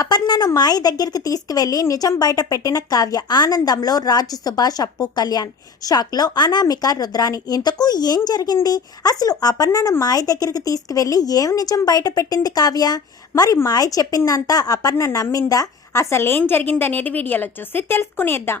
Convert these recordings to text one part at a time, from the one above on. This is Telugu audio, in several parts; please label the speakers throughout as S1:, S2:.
S1: అపర్ణను మాయ దగ్గరికి తీసుకువెళ్ళి నిజం బయట పెట్టిన కావ్య ఆనందంలో రాజ్ సుభాష్ అప్పు కళ్యాణ్. షాక్లో అనామిక రుద్రాని ఇంతకు ఏం జరిగింది? అసలు అపర్ణను మాయ దగ్గరికి తీసుకువెళ్ళి ఏం నిజం బయట పెట్టింది కావ్య? మరి మాయ చెప్పిందంతా అపర్ణ నమ్మిందా? అసలేం జరిగిందనేది వీడియోలో చూసి తెలుసుకునేద్దాం.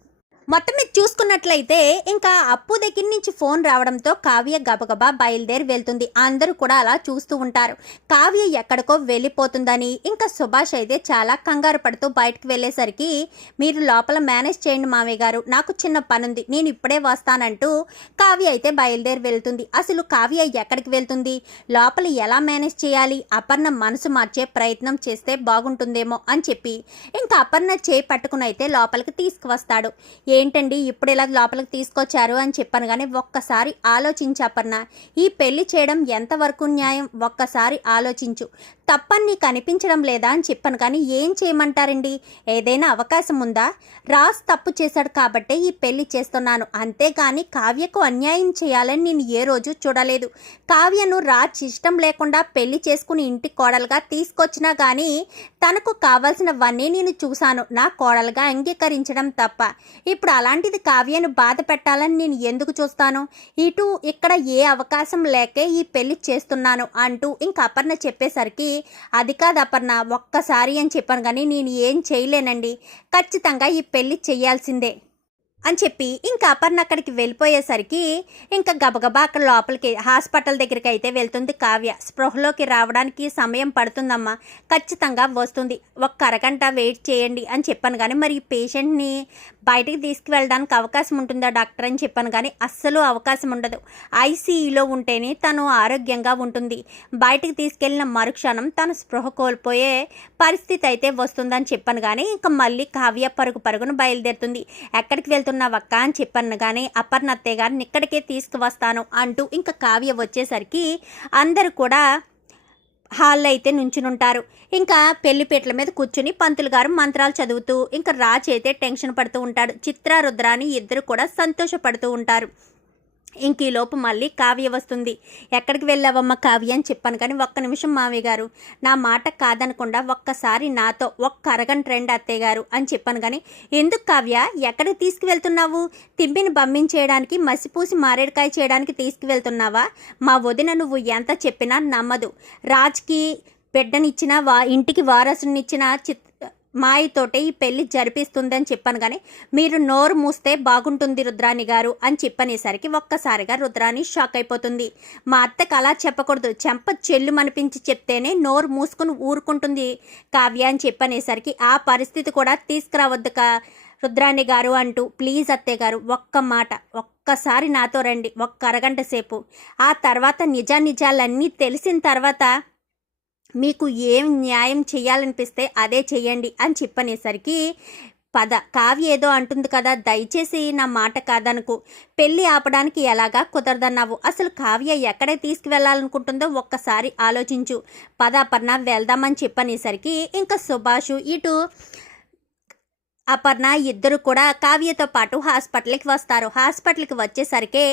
S1: మొత్తం మీద చూసుకున్నట్లయితే ఇంకా అప్పు దగ్గర నుంచి ఫోన్ రావడంతో కావ్య గబగబా బయలుదేరి వెళ్తుంది. అందరూ కూడా అలా చూస్తూ ఉంటారు. కావ్య ఎక్కడికో వెళ్ళిపోతుందని ఇంకా సుభాష్ అయితే చాలా కంగారు పడుతూ బయటకు వెళ్ళేసరికి మీరు లోపల మేనేజ్ చేయండి మామయ్య గారు. నాకు చిన్న పని ఉంది నేను ఇప్పుడే వస్తానంటూ కావ్య అయితే బయలుదేరి వెళ్తుంది. అసలు కావ్య ఎక్కడికి వెళ్తుంది? లోపల ఎలా మేనేజ్ చేయాలి? అపర్ణ మనసు మార్చే ప్రయత్నం చేస్తే బాగుంటుందేమో అని చెప్పి ఇంకా అపర్ణ చేయి పట్టుకుని అయితే లోపలికి తీసుకువస్తాడు. ఏ ఏంటండి? ఇప్పుడు ఇలా లోపలికి తీసుకొచ్చారు అని చెప్పాను కానీ ఒక్కసారి ఆలోచించు అపర్ణ. ఈ పెళ్ళి చేయడం ఎంతవరకు న్యాయం? ఒక్కసారి ఆలోచించు. తప్పని నీకు అనిపించడం లేదా అని చెప్పాను కానీ ఏం చేయమంటారండి? ఏదైనా అవకాశం ఉందా? రాజ్ తప్పు చేశాడు కాబట్టే ఈ పెళ్ళి చేస్తున్నాను. అంతేగాని కావ్యకు అన్యాయం చేయాలని నేను ఏ రోజు చూడలేదు. కావ్యను రాజ్ ఇష్టం లేకుండా పెళ్ళి చేసుకుని ఇంటి కోడలుగా తీసుకొచ్చినా కానీ తనకు కావాల్సినవన్నీ నేను చూశాను. నా కోడలుగా అంగీకరించడం తప్ప. ఇప్పుడు అలాంటిది కావ్యను బాధ పెట్టాలని నేను ఎందుకు చూస్తాను? ఇటు ఇక్కడ ఏ అవకాశం లేకే ఈ పెళ్ళి చేస్తున్నాను అంటూ ఇంకా అపర్ణ చెప్పేసరికి అది కాదు అపర్ణ ఒక్కసారి అని చెప్పాను కానీ నేను ఏం చేయలేనండి. ఖచ్చితంగా ఈ పెళ్ళి చేయాల్సిందే. అని చెప్పి ఇంకా అపర్ణ అక్కడికి వెళ్ళిపోయేసరికి ఇంకా గబగబా అక్కడ లోపలికి హాస్పిటల్ దగ్గరికి అయితే వెళ్తుంది కావ్య. స్పృహలోకి రావడానికి సమయం పడుతుందమ్మా. ఖచ్చితంగా వస్తుంది. ఒక్క అరగంట వెయిట్ చేయండి అని చెప్పాను కానీ మరి పేషెంట్ని బయటికి తీసుకువెళ్ళడానికి అవకాశం ఉంటుందా డాక్టర్ అని చెప్పాను కానీ అస్సలు అవకాశం ఉండదు. ఐసీఈలో ఉంటేనే తను ఆరోగ్యంగా ఉంటుంది. బయటికి తీసుకెళ్ళిన మరుక్షణం తను స్పృహ కోల్పోయే పరిస్థితి అయితే వస్తుందని చెప్పాను కానీ ఇంకా మళ్ళీ కావ్య పరుగు పరుగును బయలుదేరుతుంది. ఎక్కడికి వెళ్తున్నావక్క అని చెప్పాను కానీ అపర్ణ అత్తయ్య గారిని ఇక్కడికే తీసుకువస్తాను అంటూ ఇంకా కావ్య వచ్చేసరికి అందరూ కూడా హాల్లో అయితే నుంచునుంటారు. ఇంకా పెళ్ళిపేటల మీద కూర్చుని పంతులు గారు మంత్రాలు చదువుతూ ఇంకా రాజ్ అయితే టెన్షన్ పడుతూ ఉంటాడు. చిత్ర రుద్రాని ఇద్దరు కూడా సంతోషపడుతూ ఉంటారు. ఇంక లోపు మళ్ళీ కావ్య వస్తుంది. ఎక్కడికి వెళ్ళావమ్మ కావ్య అని చెప్పాను కానీ ఒక్క నిమిషం మావయ్య గారు. నా మాట కాదనకుండా ఒక్కసారి నాతో ఒక్క అరగంట రెండు అత్తయ్య గారు అని చెప్పాను కానీ ఎందుకు కావ్య? ఎక్కడికి తీసుకువెళ్తున్నావు? తింపిని బమ్మించేయడానికి మసిపూసి మారేడుకాయ చేయడానికి తీసుకువెళ్తున్నావా? మా వదిన నువ్వు ఎంత చెప్పినా నమ్మదు. రాజ్కి బిడ్డనిచ్చిన వా ఇంటికి వారసునిచ్చిన చిత్ మాయతోటే ఈ పెళ్ళి జరిపిస్తుందని చెప్పాను కానీ మీరు నోరు మూస్తే బాగుంటుంది రుద్రాణి గారు అని చెప్పనేసరికి ఒక్కసారిగా రుద్రాణి షాక్ అయిపోతుంది. మా అత్తకు అలా చెప్పకూడదు. చెంప చెల్లుమనిపించి చెప్తేనే నోరు మూసుకుని ఊరుకుంటుంది కావ్య అని చెప్పనేసరికి ఆ పరిస్థితి కూడా తీసుకురావద్దు కా రుద్రాణి గారు అంటూ ప్లీజ్ అత్తయ్య గారు ఒక్క మాట ఒక్కసారి నాతో రండి ఒక్క అరగంట సేపు. ఆ తర్వాత నిజానిజాలన్నీ తెలిసిన తర్వాత మీకు ఏం న్యాయం చేయాలనిపిస్తే అదే చేయండి అని చెప్పనేసరికి పద కావ్య ఏదో అంటుంది కదా దయచేసి నా మాట కాదనుకు. పెళ్ళి ఆపడానికి ఎలాగా కుదరదన్నావు? అసలు కావ్య ఎక్కడే తీసుకువెళ్ళాలనుకుంటుందో ఒక్కసారి ఆలోచించు. పద అపర్ణ వెళ్దామని చెప్పనేసరికి ఇంకా సుభాషు ఇటు అపర్ణ ఇద్దరు కూడా కావ్యతో పాటు హాస్పిటల్కి వస్తారు. హాస్పిటల్కి వచ్చేసరికి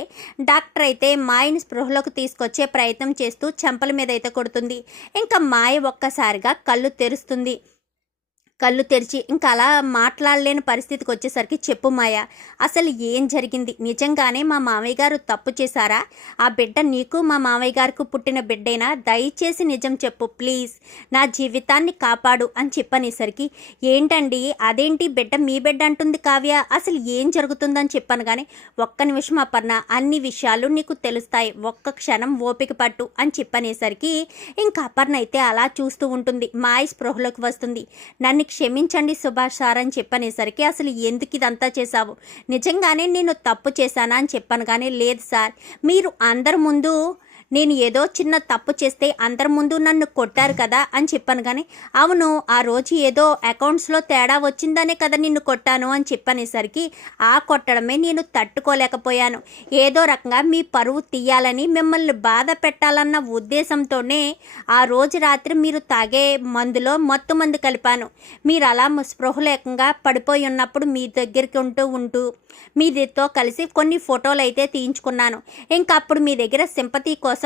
S1: డాక్టర్ అయితే మాయని స్పృహలోకి తీసుకొచ్చే ప్రయత్నం చేస్తూ చెంపల మీద అయితే కొడుతుంది. ఇంకా మాయ ఒక్కసారిగా కళ్ళు తెరుస్తుంది. కళ్ళు తెరిచి ఇంకా అలా మాట్లాడలేని పరిస్థితికి వచ్చేసరికి చెప్పు మాయ అసలు ఏం జరిగింది? నిజంగానే మా మామయ్య గారు తప్పు చేశారా? ఆ బిడ్డ నీకు మా మామయ్య గారికి పుట్టిన బిడ్డైనా? దయచేసి నిజం చెప్పు ప్లీజ్. నా జీవితాన్ని కాపాడు అని చెప్పనేసరికి ఏంటండి? అదేంటి బిడ్డ మీ బిడ్డ అంటుంది కావ్య? అసలు ఏం జరుగుతుందని చెప్పాను కానీ ఒక్క నిమిషం అపర్ణ అన్ని విషయాలు నీకు తెలుస్తాయి. ఒక్క క్షణం ఓపిక పట్టు అని చెప్పనేసరికి ఇంకా అపర్ణ అయితే అలా చూస్తూ ఉంటుంది. మాయ స్పృహలోకి వస్తుంది. నన్ను క్షమించండి సుభాష్ సార్ అని చెప్పనేసరికి అసలు ఎందుకు ఇదంతా చేశావు? నిజంగానే నేను తప్పు చేశానా? అని చెప్పాను. కానీ లేదు సార్ మీరు అందరి ముందు నేను ఏదో చిన్న తప్పు చేస్తే అందరి ముందు నన్ను కొట్టారు కదా అని చెప్పాను కానీ అవును ఆ రోజు ఏదో అకౌంట్స్లో తేడా వచ్చిందనే కదా నిన్ను కొట్టాను అని చెప్పనేసరికి ఆ కొట్టడమే నేను తట్టుకోలేకపోయాను. ఏదో రకంగా మీ పరువు తీయాలని మిమ్మల్ని బాధ పెట్టాలన్న ఉద్దేశంతోనే ఆ రోజు రాత్రి మీరు తాగే మందులో మత్తు మందు కలిపాను. మీరు అలా స్పృహ లేకుండా పడిపోయి ఉన్నప్పుడు మీ దగ్గరికి ఉంటూ ఉంటూ మీతో కలిసి కొన్ని ఫోటోలు అయితే తీయించుకున్నాను. ఇంకా అప్పుడు మీ దగ్గర సింపతి కోసం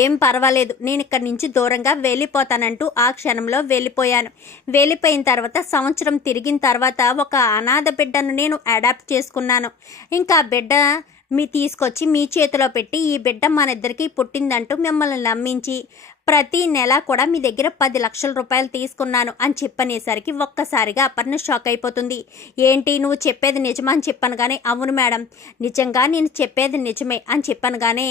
S1: ఏం పర్వాలేదు. నేను ఇక్కడి నుంచి దూరంగా వెళ్ళిపోతానంటూ ఆ క్షణంలో వెళ్ళిపోయాను. వెళ్ళిపోయిన తర్వాత సంవత్సరం తిరిగిన తర్వాత ఒక అనాథ బిడ్డను నేను అడాప్ట్ చేసుకున్నాను. ఇంకా ఆ బిడ్డ మీ తీసుకొచ్చి మీ చేతిలో పెట్టి ఈ బిడ్డ మన ఇద్దరికి పుట్టిందంటూ మిమ్మల్ని నమ్మించి ప్రతి నెల కూడా మీ దగ్గర పది లక్షల రూపాయలు తీసుకున్నాను అని చెప్పనేసరికి ఒక్కసారిగా అపర్ణ షాక్ అయిపోతుంది. ఏంటి? నువ్వు చెప్పేది నిజమా అని చెప్పాను కానీ అవును మేడం. నిజంగా నేను చెప్పేది నిజమే అని చెప్పాను కానీ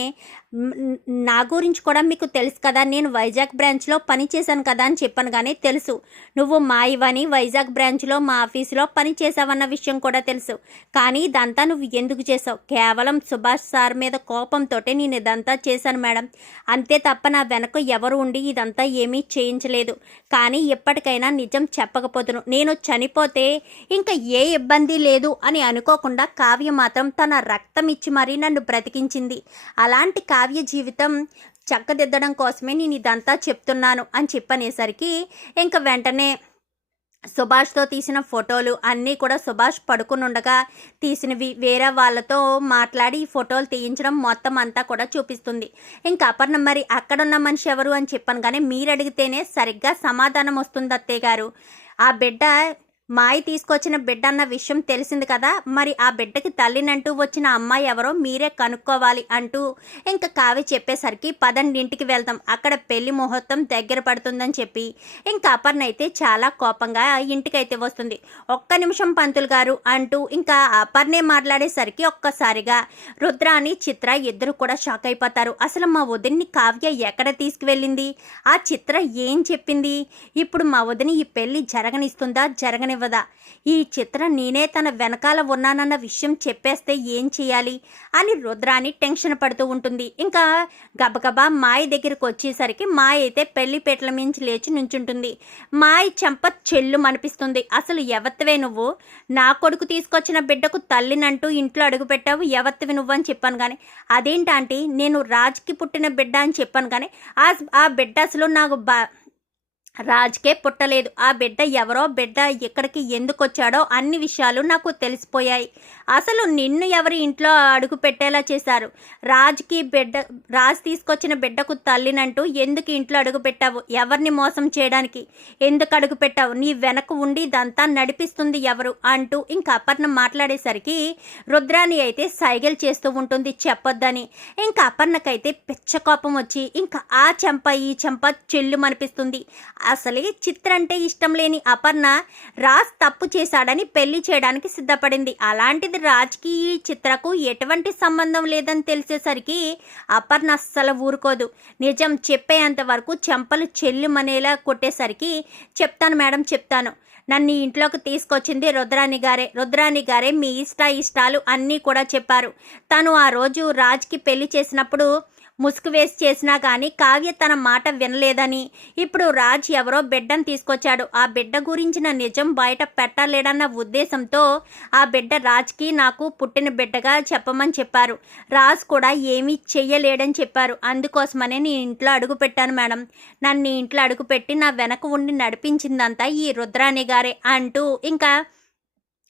S1: నా గురించి కూడా మీకు తెలుసు కదా నేను వైజాగ్ బ్రాంచ్లో పని చేశాను కదా అని చెప్పాను కానీ తెలుసు. నువ్వు మా ఇవని వైజాగ్ బ్రాంచ్లో మా ఆఫీసులో పని చేసావన్న విషయం కూడా తెలుసు. కానీ ఇదంతా నువ్వు ఎందుకు చేసావు కేవలం సుభాష్ సార్ మీద కోపంతో నేను ఇదంతా చేశాను మేడం. అంతే తప్ప నా వెనక ఎవరు ఉండి ఇదంతా ఏమీ చేయించలేదు. కానీ ఇప్పటికైనా నిజం చెప్పకపోతును నేను చనిపోతే ఇంకా ఏ ఇబ్బంది లేదు అని అనుకోకుండా కావ్య మాత్రం తన రక్తం ఇచ్చి మరీ నన్ను బ్రతికించింది. అలాంటి కావ్య జీవితం చక్కదిద్దడం కోసమే నేను ఇదంతా చెప్తున్నాను అని చెప్పనేసరికి ఇంకా వెంటనే సుభాష్తో తీసిన ఫోటోలు అన్నీ కూడా సుభాష్ పడుకుని ఉండగా తీసినవి వేరే వాళ్ళతో మాట్లాడి ఈ ఫోటోలు తీయించడం మొత్తం అంతా కూడా చూపిస్తుంది. ఇంకా అపర్ణ మరి అక్కడున్న మనిషి ఎవరు అని చెప్పాను కానీ మీరు అడిగితేనే సరిగ్గా సమాధానం వస్తుంది అత్తయ్య గారు. ఆ బిడ్డ మాయ తీసుకొచ్చిన బిడ్డ అన్న విషయం తెలిసింది కదా. మరి ఆ బిడ్డకి తల్లినంటూ వచ్చిన అమ్మాయి ఎవరో మీరే కనుక్కోవాలి అంటూ ఇంకా కావి చెప్పేసరికి పదండి ఇంటికి వెళ్దాం. అక్కడ పెళ్ళి ముహూర్తం దగ్గర పడుతుందని చెప్పి ఇంకా అపర్ణ అయితే చాలా కోపంగా ఇంటికైతే వస్తుంది. ఒక్క నిమిషం పంతులు గారు అంటూ ఇంకా అపర్ణే మాట్లాడేసరికి ఒక్కసారిగా రుద్రాని చిత్ర ఇద్దరు కూడా షాక్ అయిపోతారు. అసలు మా వదిన్ని కావ్య ఎక్కడ తీసుకువెళ్ళింది? ఆ చిత్ర ఏం చెప్పింది? ఇప్పుడు మా వదిని ఈ పెళ్ళి జరగనిస్తుందా? జరగని చెప్పనివ్వదా? ఈ చిత్ర నేనే తన వెనకాల ఉన్నానన్న విషయం చెప్పేస్తే ఏం చేయాలి? అని రుద్రాని టెన్షన్ పడుతూ ఉంటుంది. ఇంకా గబగబా మాయ దగ్గరికి వచ్చేసరికి మాయ అయితే పెళ్ళి పెట్ల మించి లేచి నుంచుంటుంది. మాయ చెంప చెల్లు అనిపిస్తుంది అసలు ఎవత్తవే నువ్వు? నా కొడుకు తీసుకొచ్చిన బిడ్డకు తల్లినంటూ ఇంట్లో అడుగుపెట్టావు ఎవత్తవి నువ్వు? అని చెప్పాను కానీ అదేంటంటే నేను రాజ్కి పుట్టిన బిడ్డ అని చెప్పాను కానీ ఆ ఆ బిడ్డ అసలు నాకు బా రాజ్కే పుట్టలేదు. ఆ బిడ్డ ఎవరో బిడ్డ ఎక్కడికి ఎందుకు వచ్చాడో అన్ని విషయాలు నాకు తెలిసిపోయాయి. అసలు నిన్ను ఎవరి ఇంట్లో అడుగు పెట్టేలా చేశారు? రాజ్కి బిడ్డ రాజ్ తీసుకొచ్చిన బిడ్డకు తల్లినంటూ ఎందుకు ఇంట్లో అడుగు పెట్టావు? ఎవరిని మోసం చేయడానికి ఎందుకు అడుగు పెట్టావు? నీ వెనక ఉండి ఇదంతా నడిపిస్తుంది ఎవరు? అంటూ ఇంకా అపర్ణ మాట్లాడేసరికి రుద్రాని అయితే సైగలు చేస్తూ ఉంటుంది చెప్పొద్దని. ఇంకా అపర్ణకైతే పిచ్చ కోపం వచ్చి ఇంకా ఆ చెంప ఈ చెంప చెల్లు అనిపిస్తుంది అసలే చిత్ర అంటే ఇష్టం లేని అపర్ణ రాజ్ తప్పు చేశాడని పెళ్ళి చేయడానికి సిద్ధపడింది. అలాంటిది రాజ్కి ఈ చిత్రకు ఎటువంటి సంబంధం లేదని తెలిసేసరికి అపర్ణ అస్సలు ఊరుకోదు. నిజం చెప్పేంత వరకు చెంపలు చెల్లుమనేలా కొట్టేసరికి చెప్తాను మేడం చెప్తాను. నన్ను ఇంట్లోకి తీసుకొచ్చింది రుద్రాణి గారే. రుద్రాణి గారే మీ ఇష్ట ఇష్టాలు అన్నీ కూడా చెప్పారు. తను ఆ రోజు రాజ్కి పెళ్ళి చేసినప్పుడు ముసుగు వేసి చేసినా కానీ కావ్య తన మాట వినలేదని. ఇప్పుడు రాజ్ ఎవరో బిడ్డను తీసుకొచ్చాడు. ఆ బిడ్డ గురించిన నిజం బయట పెట్టలేడన్న ఉద్దేశంతో ఆ బిడ్డ రాజ్కి నాకు పుట్టిన బిడ్డగా చెప్పమని చెప్పారు. రాజ్ కూడా ఏమీ చెయ్యలేడని చెప్పారు. అందుకోసమనే నేను ఇంట్లో అడుగు పెట్టాను మేడం. నన్ను ఇంట్లో అడుగుపెట్టి నా వెనక ఉండి నడిపించిందంతా ఈ రుద్రాణి గారే అంటూ ఇంకా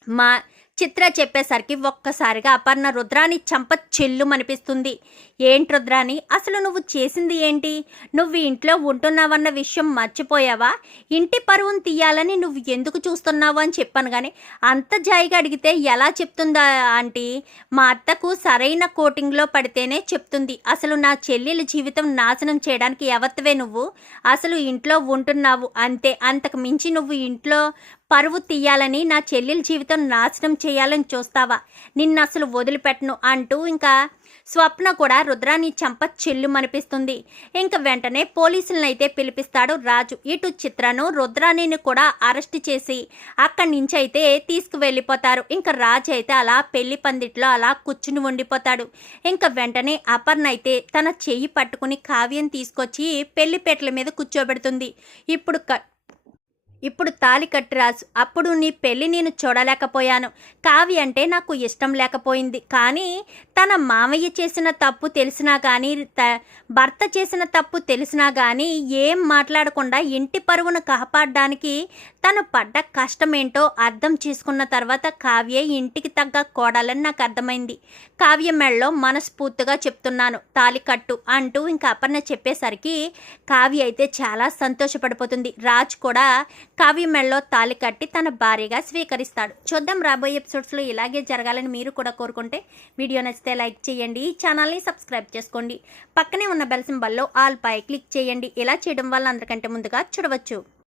S1: మా చిత్ర చెప్పేసరికి ఒక్కసారిగా అపర్ణ రుద్రాని చంప చెల్లుమనిపిస్తుంది. ఏంటి రుద్రాని? అసలు నువ్వు చేసింది ఏంటి? నువ్వు ఇంట్లో ఉంటున్నావన్న విషయం మర్చిపోయావా? ఇంటి పరువును తీయాలని నువ్వు ఎందుకు చూస్తున్నావు? అని చెప్పాను కానీ అంత జాయిగా అడిగితే ఎలా చెప్తుందా ఆంటీ? మా అత్తకు సరైన కోటింగ్లో పడితేనే చెప్తుంది. అసలు నా చెల్లెల జీవితం నాశనం చేయడానికి ఎవత్వే నువ్వు? అసలు ఇంట్లో ఉంటున్నావు అంతే. అంతకు మించి నువ్వు ఇంట్లో పరువు తీయాలని నా చెల్లెల జీవితం నాశనం చేయాలని చూస్తావా? నిన్ను అసలు వదిలిపెట్టను అంటూ ఇంకా స్వప్న కూడా రుద్రాన్ని చంప చెల్లుమనిపిస్తుంది. ఇంక వెంటనే పోలీసులను అయితే పిలిపిస్తాడు రాజు. ఇటు చిత్రను రుద్రాణిని కూడా అరెస్ట్ చేసి అక్కడి నుంచి అయితే తీసుకువెళ్ళిపోతారు. ఇంకా రాజు అయితే అలా పెళ్ళి పందిట్లో అలా కూర్చుని ఉండిపోతాడు. ఇంకా వెంటనే అపర్ణ అయితే తన చెయ్యి పట్టుకుని కావ్యం తీసుకొచ్చి పెళ్ళిపేటల మీద కూర్చోబెడుతుంది. ఇప్పుడు క- ఇప్పుడు తాలి రాజు అప్పుడు నీ పెళ్ళి నేను చూడలేకపోయాను. కావి అంటే నాకు ఇష్టం లేకపోయింది. కానీ తన మామయ్య చేసిన తప్పు తెలిసినా కానీ త భర్త చేసిన తప్పు తెలిసినా కానీ ఏం మాట్లాడకుండా ఇంటి పరువును కాపాడడానికి తను పడ్డ కష్టమేంటో అర్థం చేసుకున్న తర్వాత కావ్య ఇంటికి తగ్గ కోడాలని నాకు అర్థమైంది. కావ్య మెళ్ళలో మనస్ఫూర్తిగా చెప్తున్నాను తాలి కట్టు అంటూ ఇంకా అపర్ణ చెప్పేసరికి కావ్య అయితే చాలా సంతోషపడిపోతుంది. రాజ్ కూడా కావ్య మెళ్ళలో తాలి కట్టి తన భార్యగా స్వీకరిస్తాడు. చూద్దాం రాబోయే ఎపిసోడ్స్లో ఇలాగే జరగాలని మీరు కూడా కోరుకుంటే వీడియో నచ్చితే లైక్ చేయండి ఈ ఛానల్ని సబ్స్క్రైబ్ చేసుకోండి. పక్కనే ఉన్న బెల్ సింబల్లో ఆల్ పై క్లిక్ చేయండి. ఇలా చేయడం వల్ల అందరికంటే ముందుగా చూడవచ్చు.